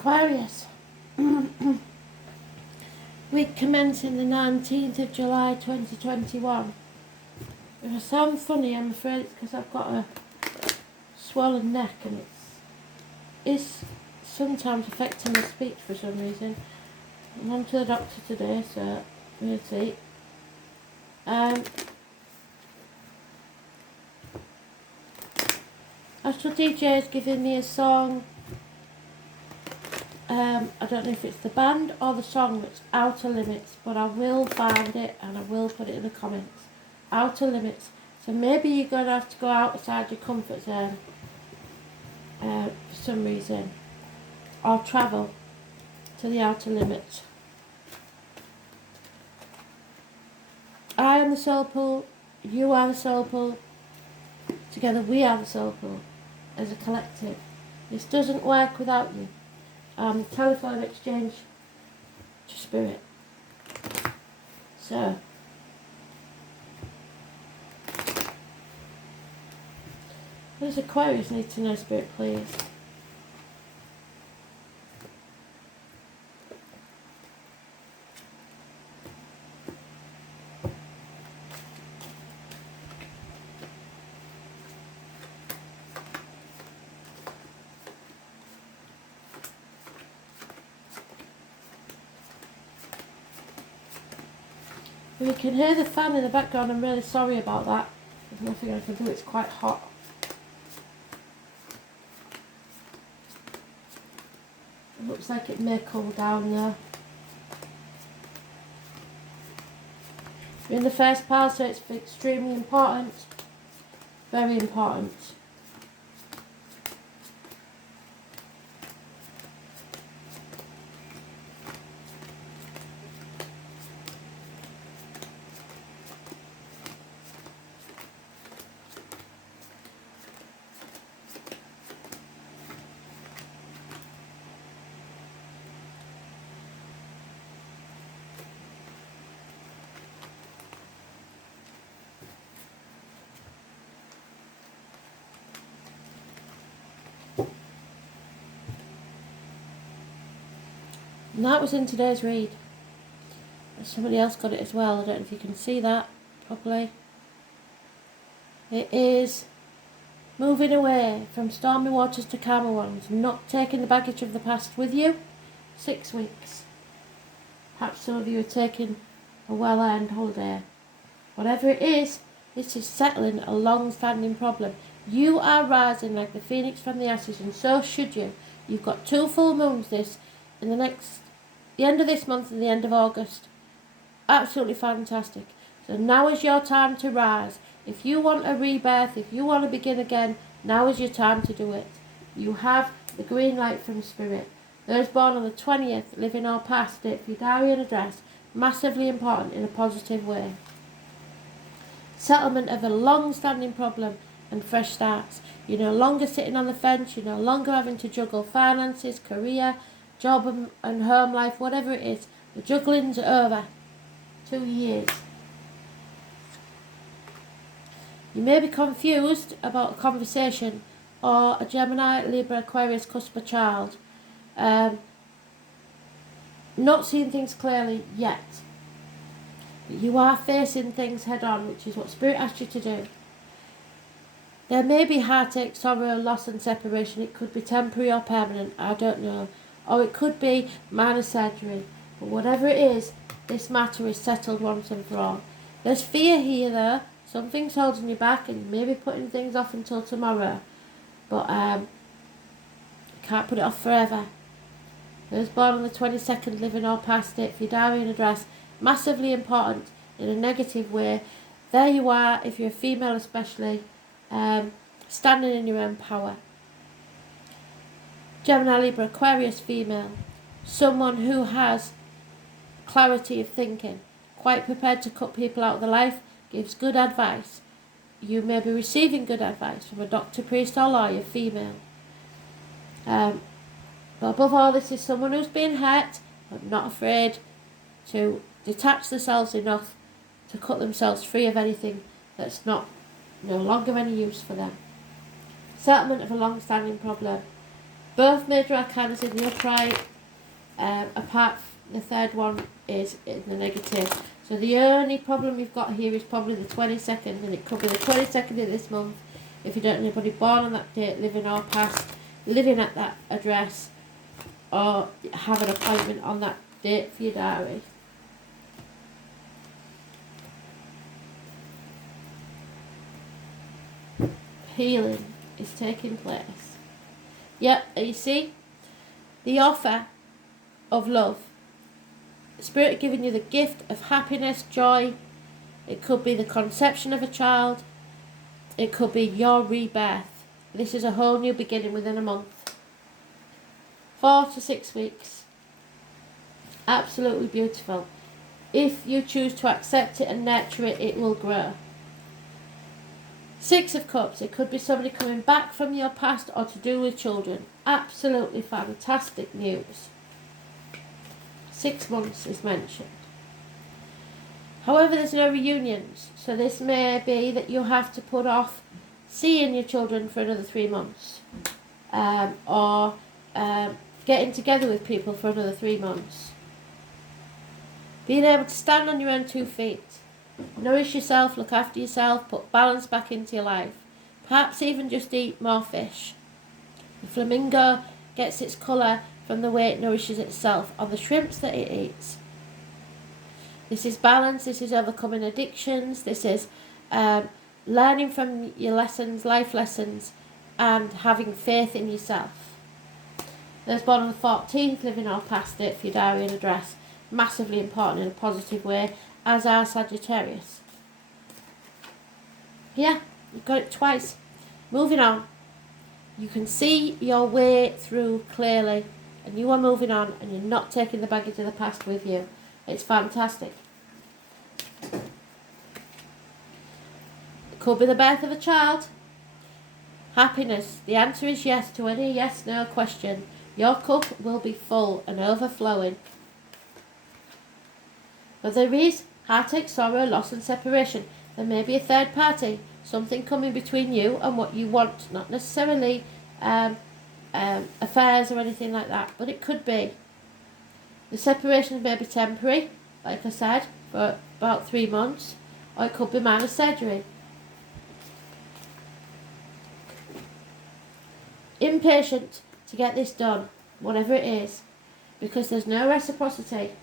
Aquarius. Week commencing the 19th of July 2021. If I sound funny, I'm afraid it's because I've got a swollen neck and it's sometimes affecting my speech for some reason. I'm on to the doctor today, so we'll see. Astral DJ is giving me a song. I don't know if it's the band or the song that's Outer Limits, but I will find it and I will put it in the comments. Outer Limits. So maybe you're going to have to go outside your comfort zone for some reason, or travel to the outer limits. I am the soul pool, you are the soul pool, together we are the soul pool as a collective. This doesn't work without you. Telephone exchange to spirit. So, what does Aquarius need to know, spirit, please? We can hear the fan in the background. I'm really sorry about that. There's nothing I can do. It's quite hot. It looks like it may cool down there. We're in the first pile, so it's extremely important. Very important. And that was in today's read. Somebody else got it as well. I don't know if you can see that properly. It is moving away from stormy waters to calmer ones, not taking the baggage of the past with you. 6 weeks. Perhaps some of you are taking a well-earned holiday. Whatever it is, this is settling a long-standing problem. You are rising like the phoenix from the ashes, and so should you. You've got 2 full moons in the end of this month and the end of August. Absolutely fantastic. So now is your time to rise. If you want a rebirth, if you want to begin again, now is your time to do it. You have the green light from Spirit. Those born on the 20th, living or past it, for your diary and address, massively important in a positive way. Settlement of a long-standing problem and fresh starts. You're no longer sitting on the fence. You're no longer having to juggle finances, career, job and home life, whatever it is. The juggling's over. 2 years. You may be confused about a conversation or a Gemini, Libra, Aquarius, cusp child. Not seeing things clearly yet. But you are facing things head on, which is what Spirit asked you to do. There may be heartache, sorrow, loss and separation. It could be temporary or permanent, I don't know. Or it could be minor surgery. But whatever it is, this matter is settled once and for all. There's fear here though. Something's holding you back and you may be putting things off until tomorrow. But you can't put it off forever. Those born on the 22nd, living or past it, for your diary and address, massively important in a negative way. There you are, if you're a female especially, standing in your own power. Gemini, Libra, Aquarius female, someone who has clarity of thinking, quite prepared to cut people out of their life, gives good advice. You may be receiving good advice from a doctor, priest or lawyer, female. But above all, this is someone who's been hurt, but not afraid to detach themselves enough to cut themselves free of anything that's no longer any use for them. Settlement of a long-standing problem. Both major arcanas in the upright, apart from the third one is in the negative. So the only problem you've got here is probably the 22nd, and it could be the 22nd of this month if you don't know anybody born on that date, living or past, living at that address, or have an appointment on that date for your diary. Healing is taking place. Yep, and you see, the offer of love. Spirit giving you the gift of happiness, joy. It could be the conception of a child. It could be your rebirth. This is a whole new beginning within a month. 4 to 6 weeks. Absolutely beautiful. If you choose to accept it and nurture it, it will grow. 6 of Cups. It could be somebody coming back from your past or to do with children. Absolutely fantastic news. 6 months is mentioned. However, there's no reunions, so this may be that you have to put off seeing your children for another 3 months, or getting together with people for another 3 months. Being able to stand on your own 2 feet, nourish yourself, look after yourself, put balance back into your life. Perhaps even just eat more fish. The flamingo gets its colour from the way it nourishes itself on the shrimps that it eats. This is balance, this is overcoming addictions, this is learning from your lessons, life lessons, and having faith in yourself. Those born on the 14th, living or past it for your diary and address, massively important in a positive way, as are Sagittarius. Yeah, you've got it twice. Moving on. You can see your way through clearly, and you are moving on, and you're not taking the baggage of the past with you. It's fantastic. It could be the birth of a child. Happiness. The answer is yes to any yes/no question. Your cup will be full and overflowing. But there is heartache, sorrow, loss and separation. There may be a third party, something coming between you and what you want, not necessarily affairs or anything like that, but it could be. The separation may be temporary, like I said, for about 3 months, or it could be minor surgery. Impatient to get this done, whatever it is, because there's no reciprocity.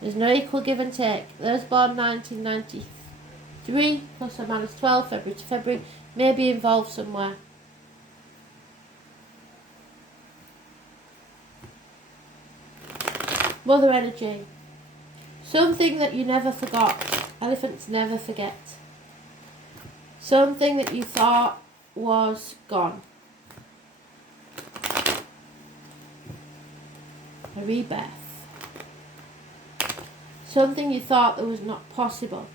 There's no equal give and take. Those born 1993, plus or minus 12, February to February, may be involved somewhere. Mother energy. Something that you never forgot. Elephants never forget. Something that you thought was gone. A rebirth. Something you thought that was not possible.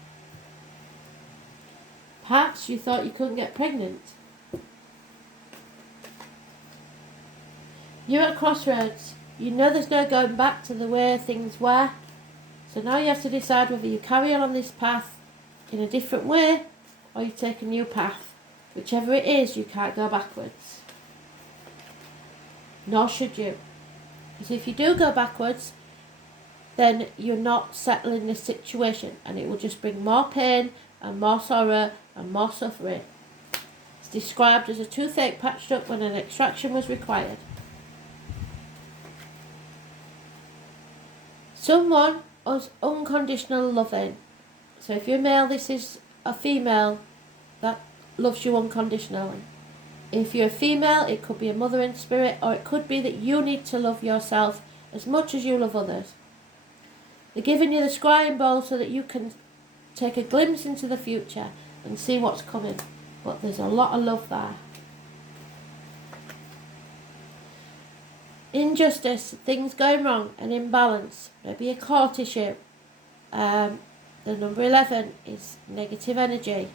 Perhaps you thought you couldn't get pregnant. You're at a crossroads. You know there's no going back to the way things were. So now you have to decide whether you carry on this path in a different way or you take a new path. Whichever it is, you can't go backwards. Nor should you. Because if you do go backwards, then you're not settling this situation, and it will just bring more pain and more sorrow and more suffering. It's described as a toothache patched up when an extraction was required. Someone is unconditional loving. So if you're male, this is a female that loves you unconditionally. If you're a female, it could be a mother in spirit, or it could be that you need to love yourself as much as you love others. They're giving you the scrying bowl so that you can take a glimpse into the future and see what's coming. But there's a lot of love there. Injustice, things going wrong, an imbalance, maybe a court issue. The number 11 is negative energy.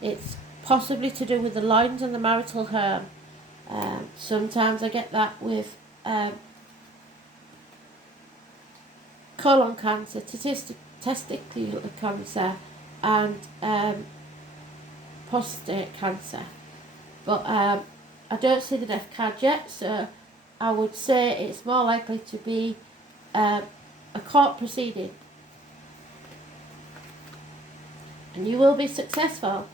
It's possibly to do with the lines and the marital home. Sometimes I get that with colon cancer, testicular cancer, and prostate cancer. But I don't see the death card yet, so I would say it's more likely to be a court proceeding. And you will be successful.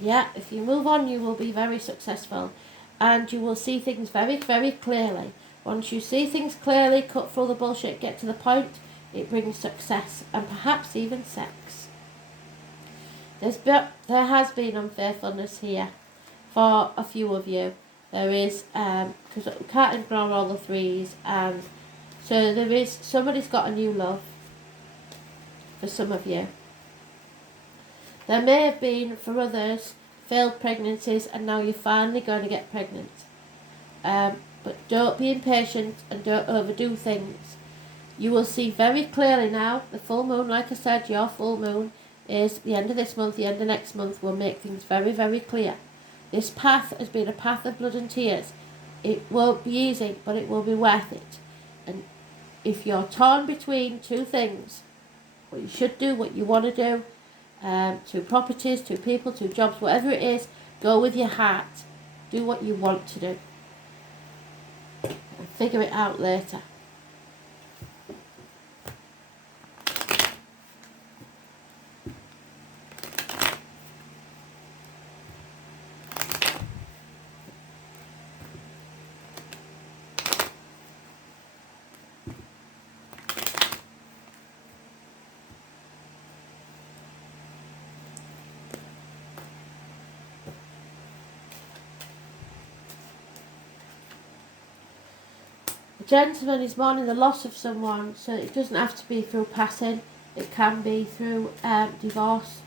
Yeah, if you move on, you will be very successful. And you will see things very, very clearly. Once you see things clearly, cut through the bullshit, get to the point, it brings success and perhaps even sex. There has been unfaithfulness here for a few of you. There is, because we can't ignore all the threes, and so there is, somebody's got a new love for some of you. There may have been, for others, failed pregnancies, and now you're finally going to get pregnant. But don't be impatient and don't overdo things. You will see very clearly now, the full moon, like I said, your full moon is the end of this month, the end of next month, will make things very, very clear. This path has been a path of blood and tears. It won't be easy, but it will be worth it. And if you're torn between two things, what you should do, what you want to do, two properties, two people, two jobs, whatever it is, go with your heart. Do what you want to do. And figure it out later. Gentleman is mourning the loss of someone, so it doesn't have to be through passing, it can be through divorce.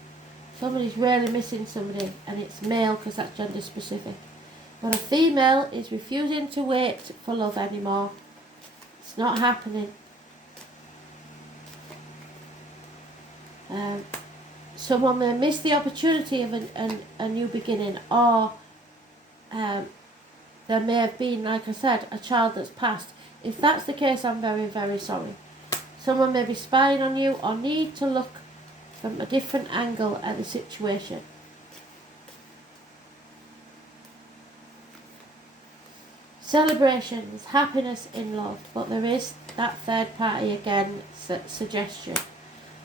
Somebody's really missing somebody, and it's male because that's gender specific. But a female is refusing to wait for love anymore. It's not happening. Someone may miss the opportunity of a new beginning, or there may have been, like I said, a child that's passed. If that's the case, I'm very, very sorry. Someone may be spying on you or need to look from a different angle at the situation. Celebrations, happiness in love, but there is that third party again suggestion.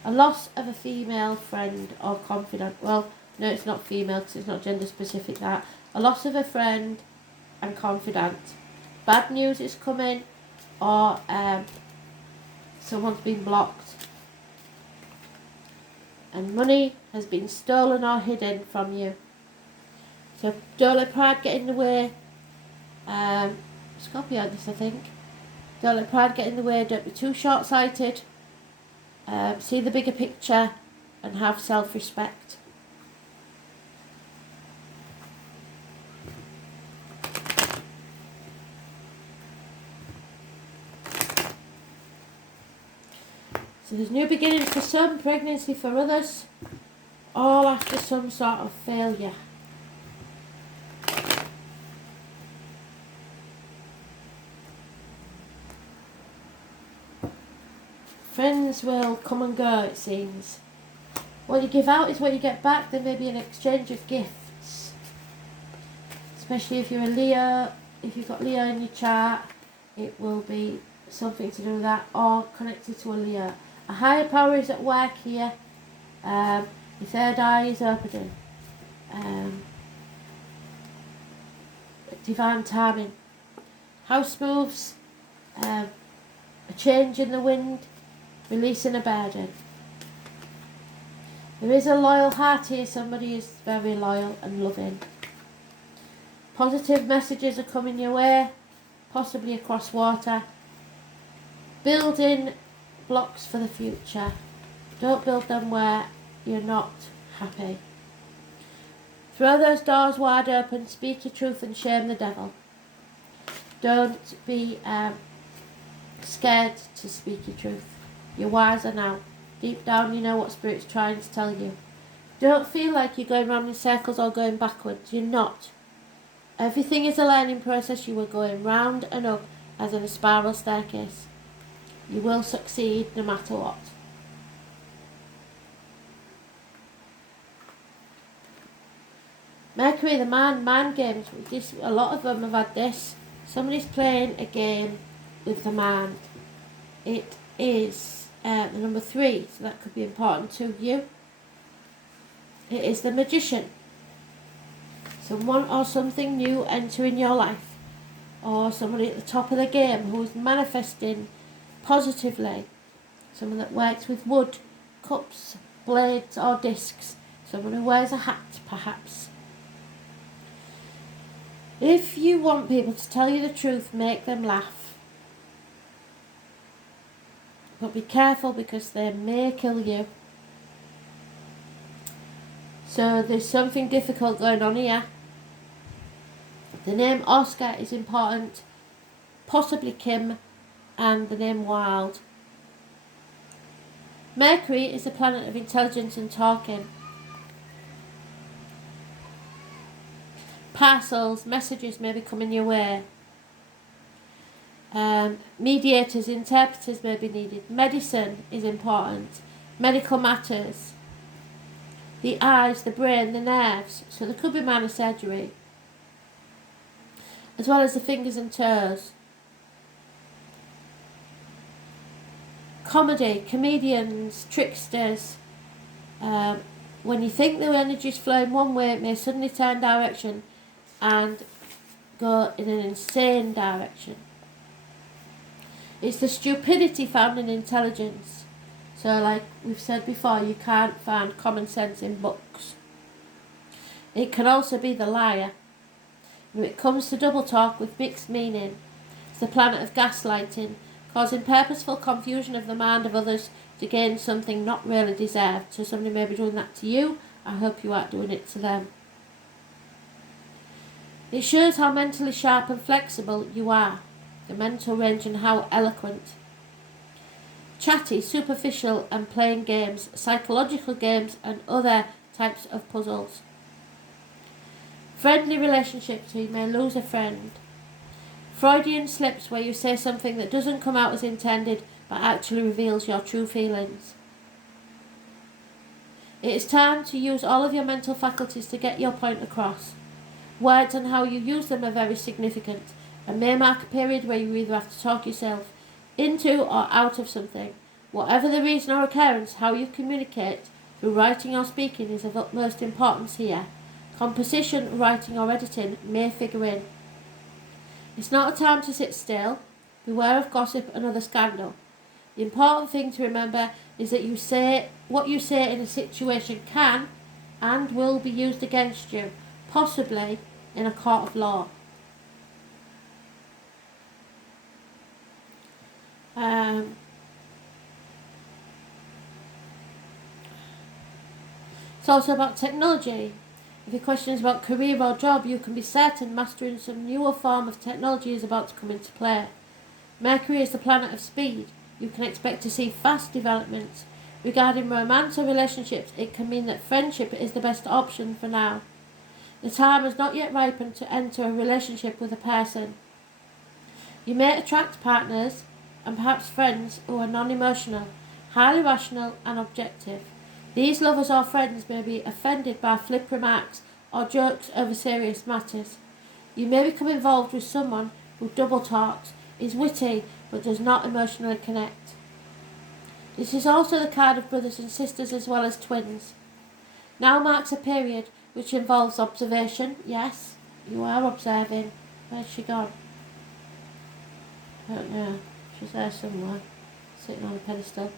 A loss of a female friend or confidant. Well, no, it's not female because it's not gender specific that. A loss of a friend and confidant. Bad news is coming, or someone's been blocked. And money has been stolen or hidden from you. So don't let pride get in the way. Scorpio this, I think. Don't let pride get in the way. Don't be too short-sighted. See the bigger picture and have self-respect. So there's new beginnings for some, pregnancy for others, all after some sort of failure. Friends will come and go, it seems. What you give out is what you get back. There may be an exchange of gifts. Especially if you're a Leo, if you've got Leo in your chart, it will be something to do with that, or connected to a Leo. A higher power is at work here. Your third eye is opening. Divine timing. House moves. A change in the wind. Releasing a burden. There is a loyal heart here. Somebody is very loyal and loving. Positive messages are coming your way. Possibly across water. Building blocks for the future. Don't build them where you're not happy. Throw those doors wide open. Speak your truth and shame the devil. Don't be scared to speak your truth. You're wiser now. Deep down you know what Spirit's trying to tell you. Don't feel like you're going round in circles or going backwards. You're not. Everything is a learning process. You are going round and up as in a spiral staircase. You will succeed no matter what. Mercury, the mind games. A lot of them have had this. Somebody's playing a game with the man. It is the number 3, so that could be important to you. It is the Magician. Someone or something new entering your life, or somebody at the top of the game who is manifesting positively. Someone that works with wood, cups, blades or discs. Someone who wears a hat, perhaps. If you want people to tell you the truth, make them laugh. But be careful, because they may kill you. So there's something difficult going on here. The name Oscar is important, possibly Kim, and the name Wild. Mercury is a planet of intelligence and talking. Parcels, messages may be coming your way. Mediators, interpreters may be needed. Medicine is important. Medical matters. The eyes, the brain, the nerves. So there could be minor surgery. As well as the fingers and toes. Comedy, comedians, tricksters. When you think the energy is flowing one way, it may suddenly turn direction and go in an insane direction. It's the stupidity found in intelligence. So like we've said before, you can't find common sense in books. It can also be the liar. When it comes to double talk with mixed meaning, it's the planet of gaslighting, causing purposeful confusion of the mind of others to gain something not really deserved. So somebody may be doing that to you. I hope you aren't doing it to them. It shows how mentally sharp and flexible you are, the mental range, and how eloquent. Chatty, superficial, and playing games, psychological games, and other types of puzzles. Friendly relationships, so you may lose a friend. Freudian slips, where you say something that doesn't come out as intended but actually reveals your true feelings. It is time to use all of your mental faculties to get your point across. Words and how you use them are very significant, and may mark a period where you either have to talk yourself into or out of something. Whatever the reason or occurrence, how you communicate through writing or speaking is of utmost importance here. Composition, writing or editing may figure in. It's not a time to sit still. Beware of gossip and other scandal. The important thing to remember is that what you say in a situation can and will be used against you, possibly in a court of law. It's also about technology. If your question is about career or job, you can be certain mastering some newer form of technology is about to come into play. Mercury is the planet of speed. You can expect to see fast developments. Regarding romance or relationships, it can mean that friendship is the best option for now. The time has not yet ripened to enter a relationship with a person. You may attract partners and perhaps friends who are non-emotional, highly rational and objective. These lovers or friends may be offended by flip remarks or jokes over serious matters. You may become involved with someone who double talks, is witty but does not emotionally connect. This is also the card of brothers and sisters as well as twins. Now marks a period which involves observation. Yes, you are observing. Where's she gone? I don't know. She's there somewhere, sitting on a pedestal.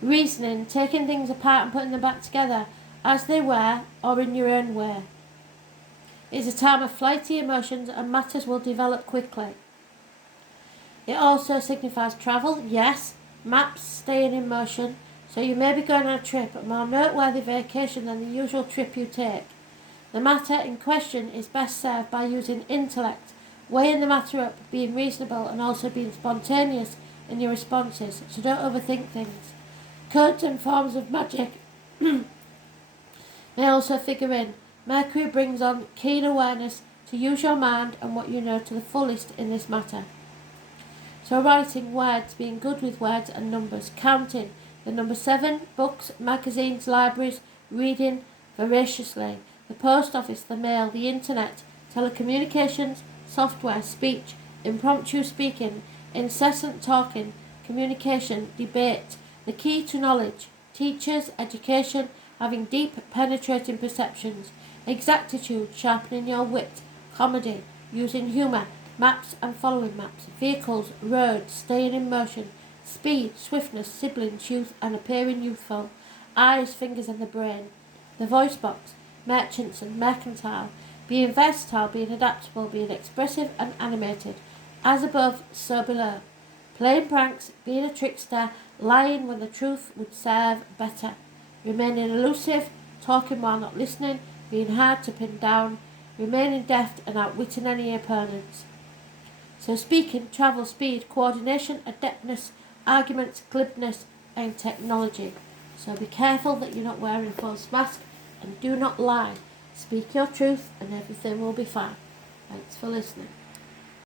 Reasoning, taking things apart and putting them back together as they were or in your own way. It is a time of flighty emotions and matters will develop quickly. It also signifies travel, yes, maps staying in motion, so you may be going on a trip, a more noteworthy vacation than the usual trip you take. The matter in question is best served by using intellect, weighing the matter up, being reasonable and also being spontaneous in your responses, so don't overthink things. Codes and forms of magic may also figure in. Mercury brings on keen awareness to use your mind and what you know to the fullest in this matter. So writing, words, being good with words and numbers, counting, The number 7, books, magazines, libraries, reading voraciously. The post office, the mail, the internet, telecommunications, software, speech, impromptu speaking, incessant talking, communication, debate. The key to knowledge, teachers, education, having deep penetrating perceptions, exactitude, sharpening your wit, comedy, using humour, maps and following maps, vehicles, roads, staying in motion, speed, swiftness, siblings, youth and appearing youthful, eyes, fingers and the brain. The voice box, merchants and mercantile, being versatile, being adaptable, being expressive and animated, as above, so below. Playing pranks, being a trickster, lying when the truth would serve better, remaining elusive, talking while not listening, being hard to pin down, remaining deft and outwitting any opponents. So speaking, travel, speed, coordination, adeptness, arguments, glibness and technology. So be careful that you're not wearing a false mask and do not lie. Speak your truth and everything will be fine. Thanks for listening.